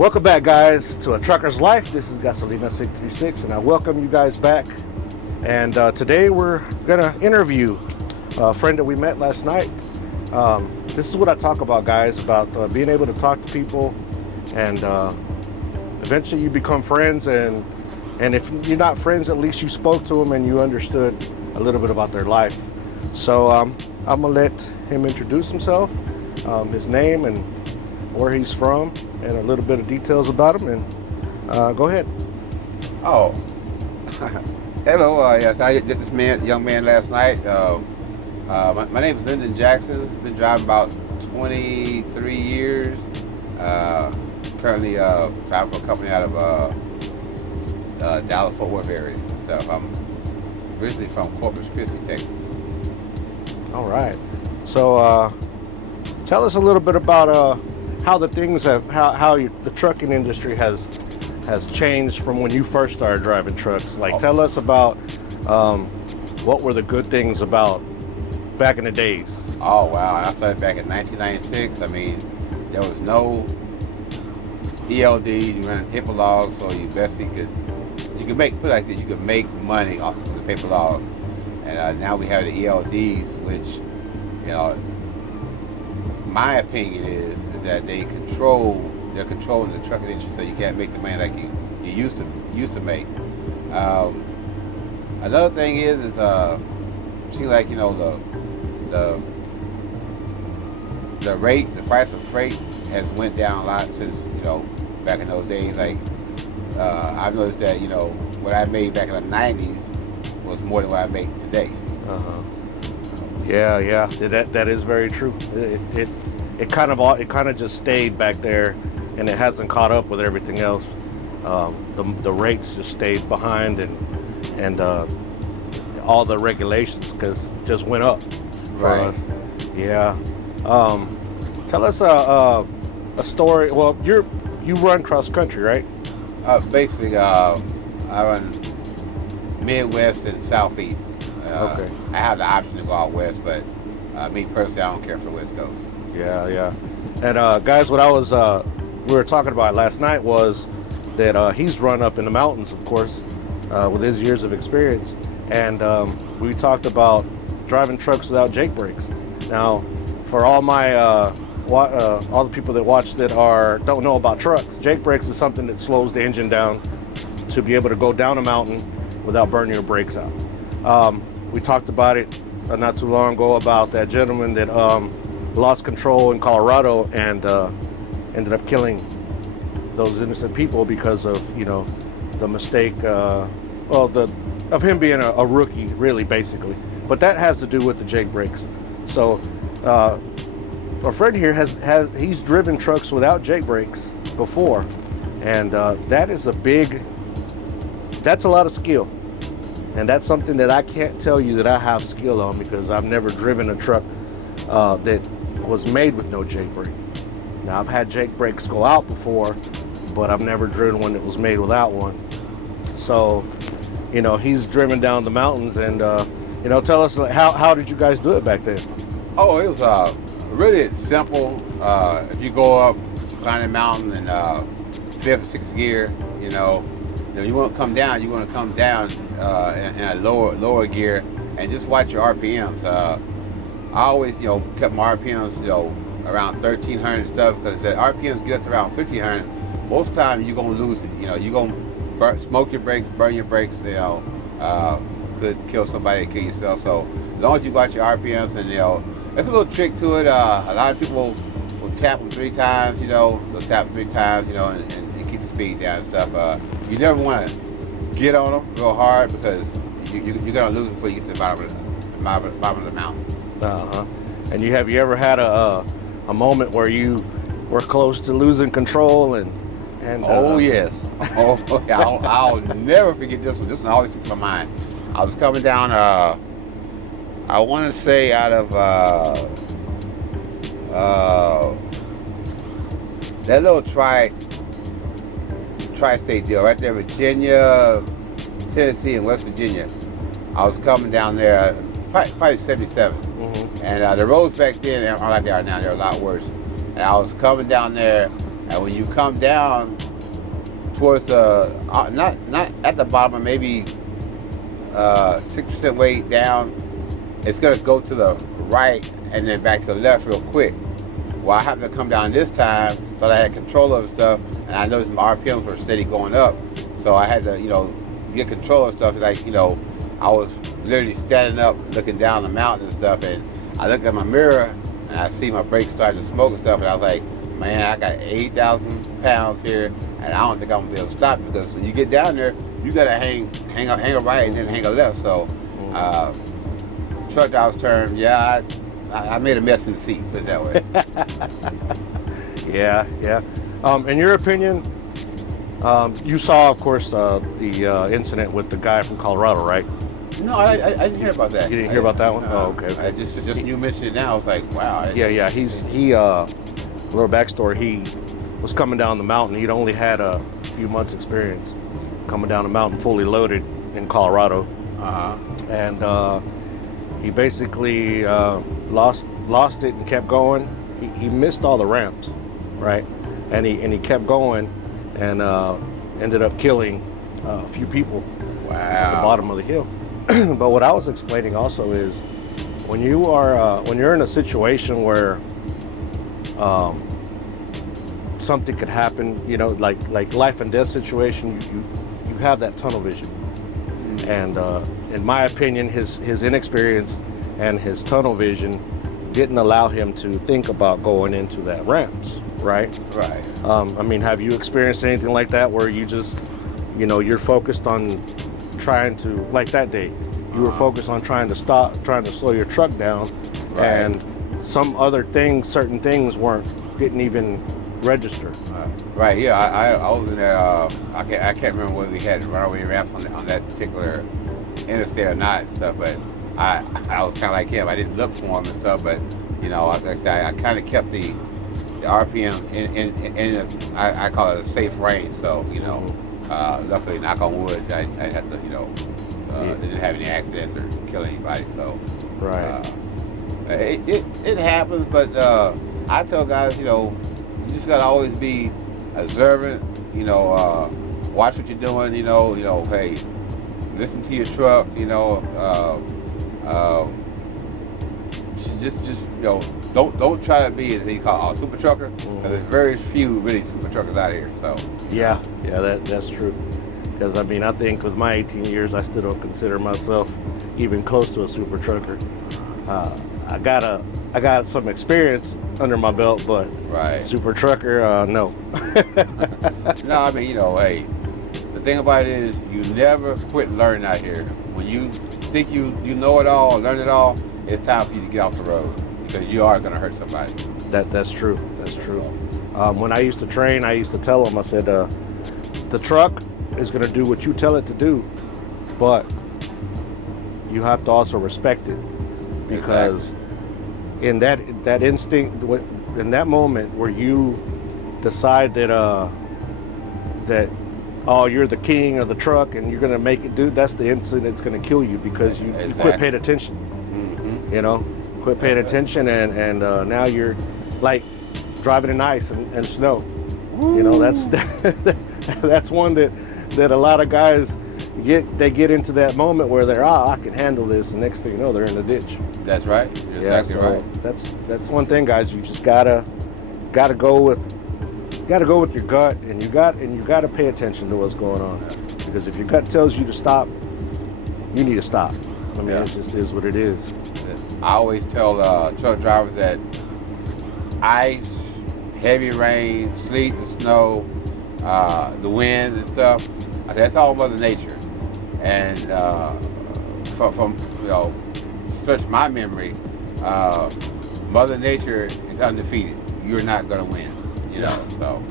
Welcome back, guys, to A Trucker's Life. This is Gasolina636, and I welcome you guys back. And today we're gonna interview a friend that we met last night. This is what I talk about, guys, about being able to talk to people, and eventually you become friends. And if you're not friends, at least you spoke to them and you understood a little bit about their life. So I'm gonna let him introduce himself, his name and where he's from, and a little bit of details about him, and go ahead. Oh, hello. Yes, I met this young man last night. My name is Mr.Jackson. Been driving about 23 years. Currently driving for a company out of Dallas, Fort Worth area and stuff. I'm originally from Corpus Christi, Texas. All right. So tell us a little bit about how the things have, the trucking industry has changed from when you first started driving trucks. Like, tell us about what were the good things about back in the days. Oh wow! I started back in 1996. I mean, there was no ELD. You ran paper logs, so you basically could make, put it like this, you could make money off of the paper logs. And now we have the ELDs, which, you know, my opinion is that they're controlling the trucking industry, so you can't make the money like you used to make. Another thing is seems like, you know, the rate, the price of freight has went down a lot since, you know, back in those days. Like I've noticed that, you know, what I made back in the 90s was more than what I make today. Yeah, that is very true. It kind of just stayed back there, and it hasn't caught up with everything else. The rates just stayed behind, and all the regulations just went up for us. Yeah. Tell us a story. Well, you run cross country, right? Basically, I run Midwest and Southeast. Okay. I have the option to go out west, but me personally, I don't care for the West Coast. Yeah. And guys, what we were talking about last night was that he's run up in the mountains, of course, with his years of experience, and we talked about driving trucks without jake brakes. Now, for all my all the people that watch that don't know about trucks, jake brakes is something that slows the engine down to be able to go down a mountain without burning your brakes out. We talked about it not too long ago about that gentleman that lost control in Colorado and ended up killing those innocent people because of, you know, the mistake, of him being a rookie, really, basically. But that has to do with the jake brakes. So our friend here he's driven trucks without jake brakes before, and that's a lot of skill. And that's something that I can't tell you that I have skill on, because I've never driven a truck that was made with no jake brake. Now, I've had jake brakes go out before, but I've never driven one that was made without one. So, you know, he's driven down the mountains, and you know, tell us, how did you guys do it back then? Oh, it was really simple. If you go up, climb the mountain in fifth, sixth gear, you know, you want to come down. You want to come down in a lower gear, and just watch your RPMs. I always, you know, kept my RPMs, you know, around 1,300 and stuff, because the RPMs get up to around 1,500. Most of the time, you're gonna lose it. You know, you're gonna smoke your brakes, burn your brakes. You know, could kill somebody, kill yourself. So as long as you watch your RPMs, and, you know, there's a little trick to it. A lot of people will tap them 3 times. You know, they'll tap them 3 times. You know, and keep the speed down and stuff. You never want to get on them real hard, because you're gonna lose them before you get to the bottom of the mountain. And you ever had a moment where you were close to losing control and oh yes. Oh, I'll never forget this one. This one always sticks in my mind. I was coming down I want to say out of that little tri-state deal right there, Virginia, Tennessee, and West Virginia. I was coming down there, probably 77. And the roads back then aren't like they are now. They're a lot worse. And I was coming down there, And when you come down towards the not at the bottom, but maybe 6% way down, it's gonna go to the right and then back to the left real quick. Well, I happened to come down this time, thought I had control of stuff, and I noticed my RPMs were steady going up. So I had to, get control of stuff. Like, I was literally standing up, looking down the mountain and stuff, and I looked at my mirror, and I see my brakes starting to smoke and stuff, and I was like, man, I got 8,000 pounds here, and I don't think I'm gonna be able to stop, because when you get down there, you gotta hang a right and then hang a left. So, truck driver's turn, yeah, I made a mess in the seat, put it that way. Yeah. In your opinion, you saw, of course, the incident with the guy from Colorado, right? No, I didn't hear about that. You didn't hear about that one? Oh, okay. I just you mentioned it now. I was like, wow. Yeah. A little backstory. He was coming down the mountain. He'd only had a few months' experience coming down the mountain, fully loaded in Colorado. And he basically lost it and kept going. He missed all the ramps, right? And he kept going, and ended up killing a few people at the bottom of the hill. But what I was explaining also is, when you're in a situation where something could happen, like life and death situation, you have that tunnel vision. And in my opinion, his inexperience and his tunnel vision didn't allow him to think about going into that ramps, right? Right. Have you experienced anything like that, where you just, you're focused on trying to, like that day, you were focused on trying to slow your truck down, right, and some other things, certain things didn't even register. Right. Yeah. I was in that. I can't remember whether we had runaway ramps on that particular interstate or not and stuff, but I was kind of like him. I didn't look for him and stuff, but like I said, I kind of kept the RPM in I call it a safe range. So luckily, knock on wood, I had to didn't have any accidents or kill anybody. So right. It happens, but I tell guys, you just gotta always be observant. Watch what you're doing. Hey, listen to your truck. Just don't try to be, as he call a super trucker, because there's very few really super truckers out here. So yeah, that's true. Because I think with my 18 years, I still don't consider myself even close to a super trucker. I got some experience under my belt, but right. Super trucker, no. No, hey, the thing about it is, you never quit learning out here. When you think you know it all, learn it all, it's time for you to get off the road, because you are going to hurt somebody. That's true. When I used to train, I used to tell them, I said, the truck is going to do what you tell it to do, but you have to also respect it, because in that instinct, in that moment where you decide that you're the king of the truck and you're going to make it do, that's the instant it's going to kill you, because you quit paying attention. Quit paying attention, and now you're like driving in ice and snow. That's one that a lot of guys get into that moment where they're, I can handle this, and next thing you know, they're in the ditch. That's right. You're exactly right. That's one thing, guys. You just gotta go with your gut, and you gotta pay attention to what's going on, because if your gut tells you to stop, you need to stop. It just is what it is. I always tell truck drivers that ice, heavy rain, sleet, and snow, the wind and stuff, that's all Mother Nature. And from search my memory, Mother Nature is undefeated. You're not gonna win, So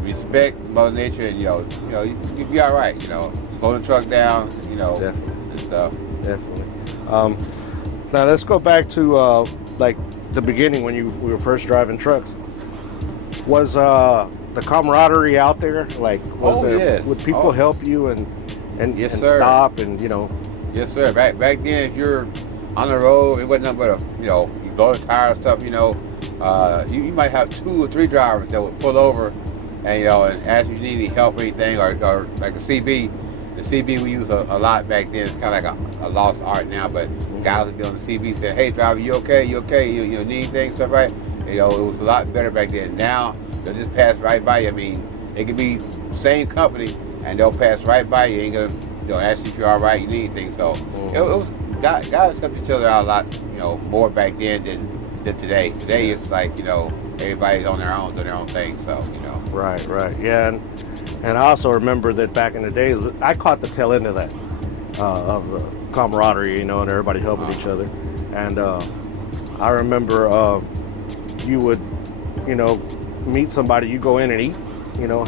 respect Mother Nature, and you'll be all right. Slow the truck down, Definitely. and stuff. Definitely. Now let's go back to like the beginning when we were first driving trucks. Was the camaraderie out there? Like, would people help you and yes, and sir. stop and Yes, sir. Back then, if you're on the road, it wasn't nothing but you blow the tire and stuff. you might have 2 or 3 drivers that would pull over and and ask if you need any help or anything, or like a CB. The CB we use a lot back then. It's kind of like a lost art now, but guys would be on the CB saying, "Hey, driver, you okay? You okay? You need anything?" Stuff, right? It was a lot better back then. Now they'll just pass right by you. I mean, it could be same company and they'll pass right by you. Ain't gonna they'll ask you if you're all right, you need anything. So it was guys helped each other out a lot, more back then than today. Today it's like everybody's on their own, doing their own thing. So Right. Yeah, and I also remember that back in the day, I caught the tail end of that, of the camaraderie, and everybody helping each other. And I remember you would, meet somebody, you go in and eat,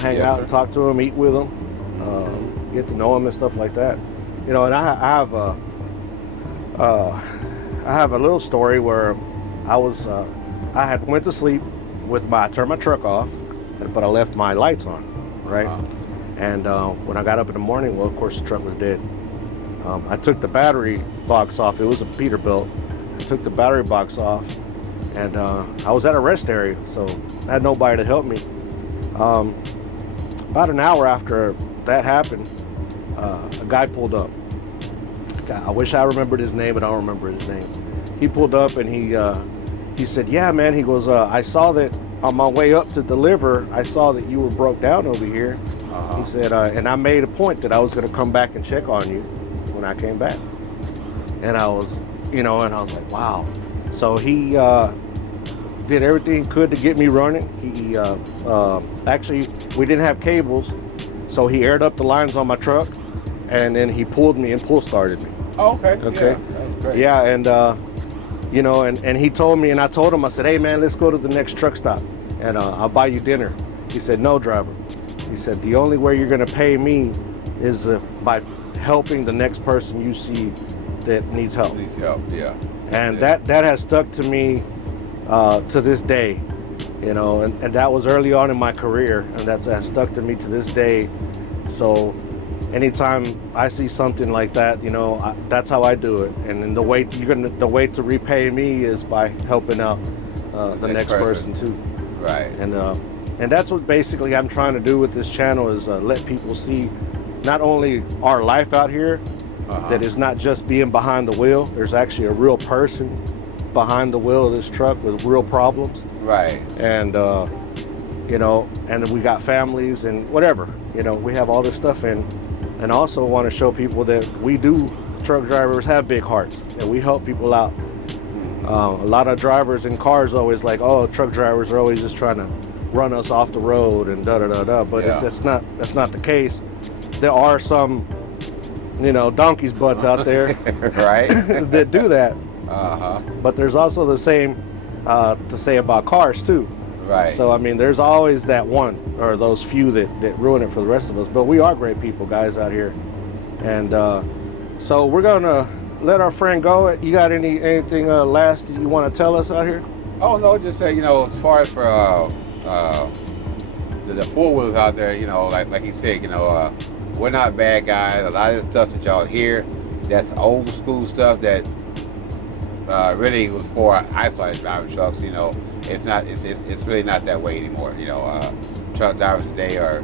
hang out and talk to them, eat with them, get to know them and stuff like that. And I have a little story where I had went to sleep I turned my truck off, but I left my lights on, right? And when I got up in the morning, well, of course, the truck was dead. I took the battery box off. It was a Peterbilt. I took the battery box off, and I was at a rest area, so I had nobody to help me. About an hour after that happened, a guy pulled up. I wish I remembered his name, but I don't remember his name. He pulled up and he said, "Yeah, man," he goes, "I saw that on my way up to deliver, I saw that you were broke down over here." He said, "And I made a point that I was going to come back and check on you when I came back." And I was, and I was like, wow. So he did everything he could to get me running. He actually, we didn't have cables, so he aired up the lines on my truck, and then he pulled me and pull started me. Oh, okay. Okay. Yeah, that was great. Yeah, and he told me, and I told him, I said, "Hey man, let's go to the next truck stop, and I'll buy you dinner." He said, "No, driver." He said, "The only way you're gonna pay me is by helping the next person you see that needs help." Needs help, yeah. And that has stuck to me to this day, and that was early on in my career, and that has stuck to me to this day. So anytime I see something like that, that's how I do it. And then the way to repay me is by helping out the next person too. Right. And that's what basically I'm trying to do with this channel is let people see not only our life out here, that is not just being behind the wheel. There's actually a real person behind the wheel of this truck with real problems. Right. And and we got families and whatever. We have all this stuff in. And also want to show people that truck drivers have big hearts, and we help people out. A lot of drivers in cars always like, oh, truck drivers are always just trying to run us off the road and da-da-da-da, but that's not the case. There are some, donkey's butts out there right. that do that. But there's also the same to say about cars too. Right. So, I mean, there's always that one or those few that ruin it for the rest of us. But we are great people, guys, out here. And so we're going to let our friend go. You got anything last that you want to tell us out here? Oh, no, just say, as far as for the four-wheelers out there, like he said, we're not bad guys. A lot of the stuff that y'all hear, that's old school stuff that really was for I started driving trucks, It's not. It's really not that way anymore. Truck drivers today are,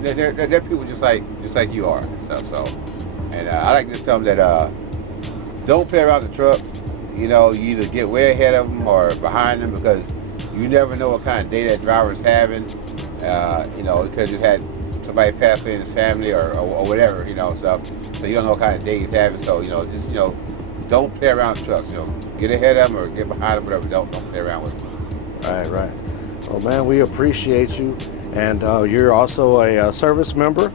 they're people just like you are and stuff. So, and I like to tell them that don't play around the trucks. You either get way ahead of them or behind them, because you never know what kind of day that driver's having. It could just had somebody pass away in his family or whatever, stuff. So you don't know what kind of day he's having. So don't play around the trucks. Get ahead of them or get behind them, whatever. Don't play around with them. Right. Well, man, we appreciate you, and you're also a service member,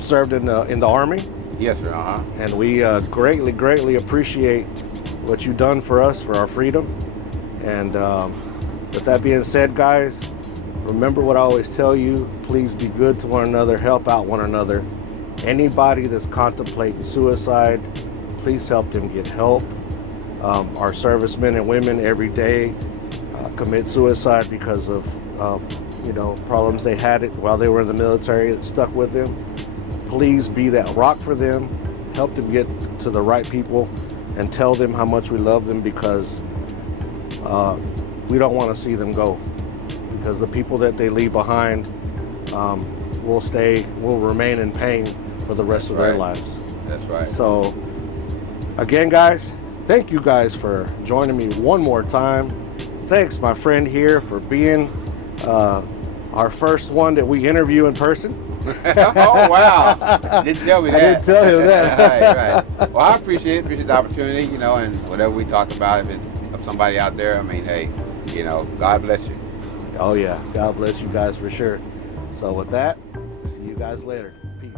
served in the Army. Yes, sir. And we greatly appreciate what you've done for us, for our freedom. And with that being said, guys, remember what I always tell you: please be good to one another, help out one another. Anybody that's contemplating suicide, please help them get help. Our servicemen and women every day commit suicide because of problems they had it while they were in the military that stuck with them. Please be that rock for them, help them get to the right people, and tell them how much we love them, because we don't want to see them go, because the people that they leave behind will remain in pain for the rest of their lives. That's right. So again, guys, thank you guys for joining me one more time. Thanks, my friend here, for being our first one that we interview in person. Oh, wow. Didn't tell me that. I didn't tell him that. Right. Well, I appreciate the opportunity, you know, and whatever we talk about, if it's of somebody out there, I mean, hey, you know, God bless you. Oh yeah, God bless you guys for sure. So with that, see you guys later. Peace.